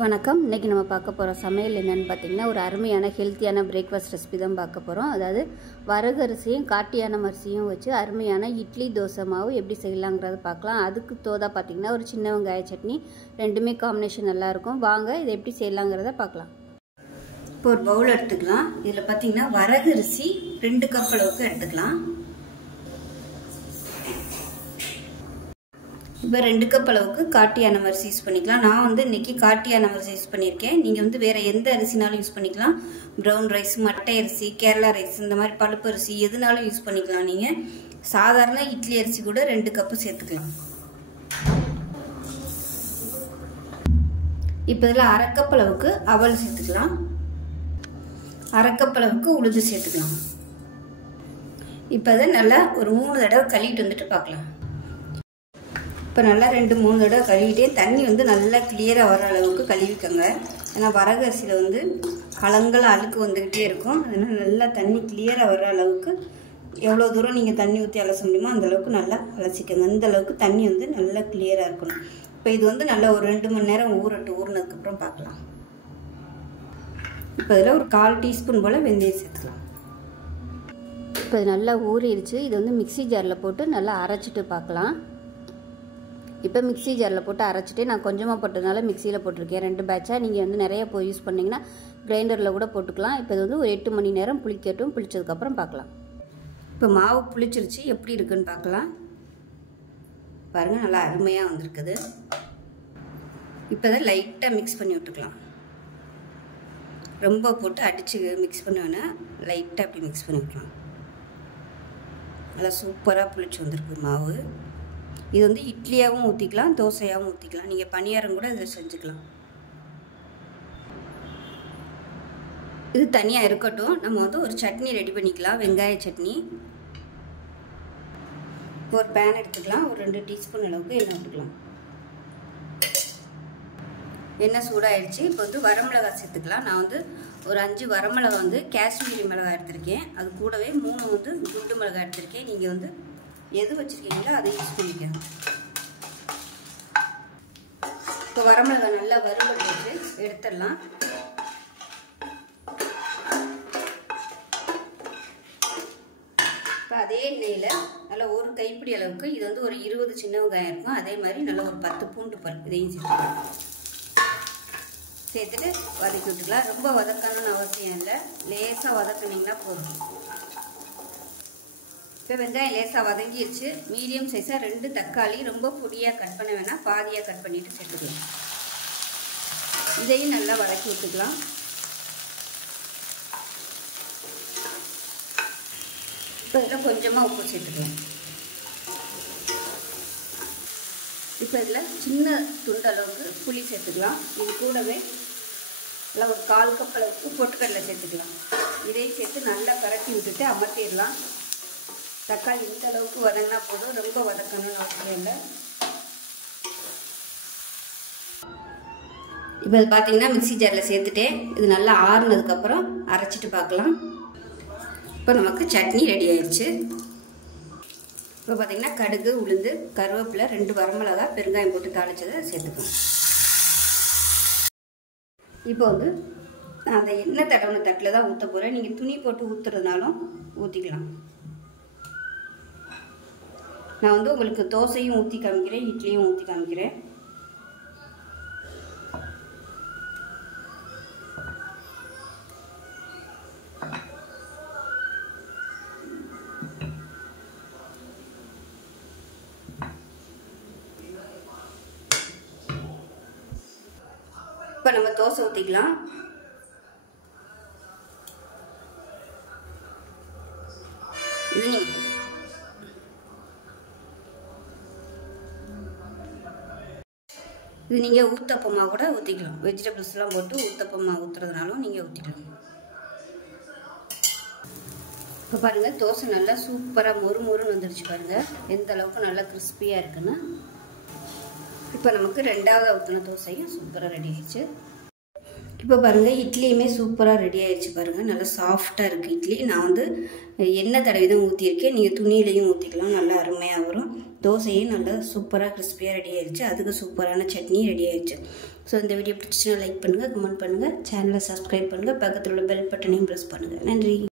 வணக்கம். இன்றைக்கி நம்ம பார்க்க போகிற சமையல் என்னென்னு பார்த்தீங்கன்னா, ஒரு அருமையான ஹெல்த்தியான பிரேக்ஃபாஸ்ட் ரெசிபி தான் பார்க்க போகிறோம். அதாவது வரகு அரிசியும் காட்டியான அரிசியும் வச்சு அருமையான இட்லி தோசை மாவு எப்படி செய்யலாங்கிறத பார்க்கலாம். அதுக்கு தோதா பார்த்தீங்கன்னா ஒரு சின்ன வெங்காய சட்னி, ரெண்டுமே காம்பினேஷன் நல்லாயிருக்கும். வாங்க இதை எப்படி செய்யலாங்கிறத பார்க்கலாம். இப்போ ஒரு பவுல் எடுத்துக்கலாம். இதில் பார்த்தீங்கன்னா வரகு அரிசி 2 கப் அளவுக்கு எடுத்துக்கலாம். இப்போ 2 கப் அளவுக்கு காட்டியான அரிசி யூஸ் பண்ணிக்கலாம். நான் இன்றைக்கி காட்டியான அரிசி யூஸ் பண்ணியிருக்கேன். நீங்கள் வேறு எந்த அரிசினாலும் யூஸ் பண்ணிக்கலாம். ப்ரௌன் ரைஸ், மட்டை அரிசி, கேரளா ரைஸ், இந்த மாதிரி பருப்பு அரிசி எதுனாலும் யூஸ் பண்ணிக்கலாம். நீங்கள் சாதாரண இட்லி அரிசி கூட 2 கப்பு சேர்த்துக்கலாம். இப்போ இதில் 1/2 கப் அளவுக்கு அவல் சேர்த்துக்கலாம். 1/2 கப் அளவுக்கு உளுந்து சேர்த்துக்கலாம். இப்போ அதை நல்லா ஒரு 3 தடவை கழுவிட்டு வந்துட்டு பார்க்கலாம். இப்போ நல்லா 2-3 தடவை கழுவிட்டே தண்ணி நல்லா கிளியராக வர அளவுக்கு கழுவிக்கோங்க. ஏன்னா வரகு அரிசியில் கலங்கள் அழுக்கு வந்துக்கிட்டே இருக்கும். அதனால் நல்லா தண்ணி கிளியராக வர அளவுக்கு எவ்வளோ தூரம் நீங்கள் தண்ணி ஊற்றி அலச முடியுமோ அந்தளவுக்கு நல்லா அலசிக்கோங்க. இந்த அளவுக்கு தண்ணி நல்லா கிளியராக இருக்கணும். இப்போ இது நல்லா ஒரு 2 மணி நேரம் ஊறினதுக்கப்புறம் பார்க்கலாம். இப்போ இதில் ஒரு 1/4 டீஸ்பூன் போல் வெந்தயம் சேர்த்துக்கலாம். இப்போ இது நல்லா ஊறிடுச்சு. இது மிக்சி ஜாரில் போட்டு நல்லா அரைச்சிட்டு பார்க்கலாம். இப்போ மிக்சி ஜாரில் போட்டு அரைச்சிட்டு நான் கொஞ்சமாக போட்டதுனால மிக்சியில் போட்டிருக்கேன். 2 பேட்சாக நீங்கள் நிறைய போய் யூஸ் பண்ணிங்கன்னா கிரைண்டரில் கூட போட்டுக்கலாம். இப்போ இது ஒரு 8 மணி நேரம் புளிக்கட்டும். புளிச்சதுக்கப்புறம் பார்க்கலாம். இப்போ மாவு புளிச்சிருச்சு, எப்படி இருக்குன்னு பார்க்கலாம். பாருங்கள், நல்லா அருமையாக வந்திருக்குது. இப்போ அதை லைட்டாக மிக்ஸ் பண்ணி விட்டுக்கலாம். ரொம்ப போட்டு அடித்து மிக்ஸ் பண்ணுவேன்னா லைட்டாக அப்படி மிக்ஸ் பண்ணி விட்டுக்கலாம். நல்லா சூப்பராக புளிச்சு வந்திருக்கு மாவு. இது இட்லியாகவும் ஊற்றிக்கலாம், தோசையாகவும் ஊற்றிக்கலாம். நீங்கள் பணியாரம் கூட இதை செஞ்சுக்கலாம். இது தனியாக இருக்கட்டும். நம்ம ஒரு சட்னி ரெடி பண்ணிக்கலாம், வெங்காய சட்னி. ஒரு பேன் எடுத்துக்கலாம். ஒரு 2 டீஸ்பூன் அளவுக்கு எண்ணெய் விட்டுக்கலாம். எண்ணெய் சூடாகிடுச்சு. இப்போ வரமிளகாய் சேர்த்துக்கலாம். நான் ஒரு 5 வரமிளகாய் காஷ்மீரி மிளகாய் எடுத்திருக்கேன். அது கூடவே 3 குண்டு மிளகாய் எடுத்திருக்கேன். நீங்கள் எது வச்சுருக்கீங்களோ அதை யூஸ் பண்ணிக்கணும். இப்போ வரமிளகாய் நல்லா வறுவல் போட்டு எடுத்துடலாம். இப்போ அதே எண்ணெயில் நல்லா ஒரு கைப்பிடி அளவுக்கு இது ஒரு 20 சின்ன வெங்காயம் இருக்கும். அதே மாதிரி நல்லா ஒரு 10 பூண்டு பல் இதையும் சேர்த்துக்கலாம். சேர்த்துட்டு வதக்கி விட்டுக்கலாம். ரொம்ப வதக்கணும்னு அவசியம் இல்லை, லேசாக வதக்குனிங்கன்னா போதும். இப்போ வெங்காயம் லேசாக வதங்கிடுச்சு. மீடியம் சைஸாக 2 தக்காளி ரொம்ப பொடியாக கட் பண்ண வேணாம், பாதியாக கட் பண்ணிவிட்டு சேர்த்துக்கலாம். இதையும் நல்லா வதக்கி விட்டுக்கலாம். இப்போ இதில் கொஞ்சமாக உப்பு சேர்த்துக்கலாம். இப்போ இதில் சின்ன துண்டு அளவுக்கு புளி சேர்த்துக்கலாம். இது கூடவே நல்லா ஒரு 1/4 கப் அளவுக்கு பொட்டுக்கடலை சேர்த்துக்கலாம். இதையும் சேர்த்து நல்லா பரட்டி விட்டுட்டு அமர்த்திடலாம். தக்காளி இந்த அளவுக்கு வதங்கினா போதும், ரொம்ப வதக்கணும்னு அவசியம் இல்லை. இப்போ இது பார்த்தீங்கன்னா மிக்சி ஜாரில் சேர்த்துட்டேன். இது நல்லா ஆறுனதுக்கப்புறம் அரைச்சிட்டு பார்க்கலாம். இப்போ நமக்கு சட்னி ரெடி ஆயிடுச்சு. இப்போ பார்த்தீங்கன்னா கடுகு, உளுந்து, கருவேப்பிலை, 2 வரமிளகாய், பெருங்காயம் போட்டு தாளிச்சதை சேர்த்துக்கலாம். இப்போ நான் அந்த எண்ணெய் தடவின தட்டில் தான் ஊற்ற போகிறேன். நீங்கள் துணி போட்டு ஊற்றுறதுனாலும் ஊற்றிக்கலாம். நான் உங்களுக்கு தோசையும் ஊற்றி காமிக்கிறேன், இட்லியும் ஊற்றி காமிக்கிறேன். இப்போ நம்ம தோசை ஊற்றிக்கலாம். இது நீங்கள் ஊத்தப்பமாக கூட ஊற்றிக்கலாம். வெஜிடபிள்ஸ்லாம் போட்டு ஊத்தப்பமாக ஊற்றுறதுனாலும் நீங்கள் ஊற்றிக்கலாம். இப்போ பாருங்கள், தோசை நல்லா சூப்பராக மொறுமொறுன்னு வந்துடுச்சு. பாருங்கள் எந்த அளவுக்கு நல்லா கிறிஸ்பியாக இருக்குன்னு. இப்போ நமக்கு 2வது ஊற்றின தோசையும் சூப்பராக ரெடி ஆயிடுச்சு. இப்போ பாருங்கள், இட்லியுமே சூப்பராக ரெடி ஆயிடுச்சு. பாருங்கள், நல்லா சாஃப்டாக இருக்குது இட்லி. நான் எண்ணெய் தடவி தான் ஊற்றியிருக்கேன். நீங்கள் துணியிலையும் ஊற்றிக்கலாம், நல்லா அருமையாக வரும். தோசையும் நல்லா சூப்பராக கிறிஸ்பியாக ரெடி ஆயிடுச்சு. அதுக்கு சூப்பரான சட்னி ரெடி ஆயிடுச்சு. ஸோ இந்த வீடியோ பிடிச்சிச்சுன்னா லைக் பண்ணுங்கள், கமெண்ட் பண்ணுங்கள், சேனலை சப்ஸ்கிரைப் பண்ணுங்கள், பக்கத்தில் உள்ள பெல் பட்டனையும் ப்ரெஸ் பண்ணுங்கள். நன்றி.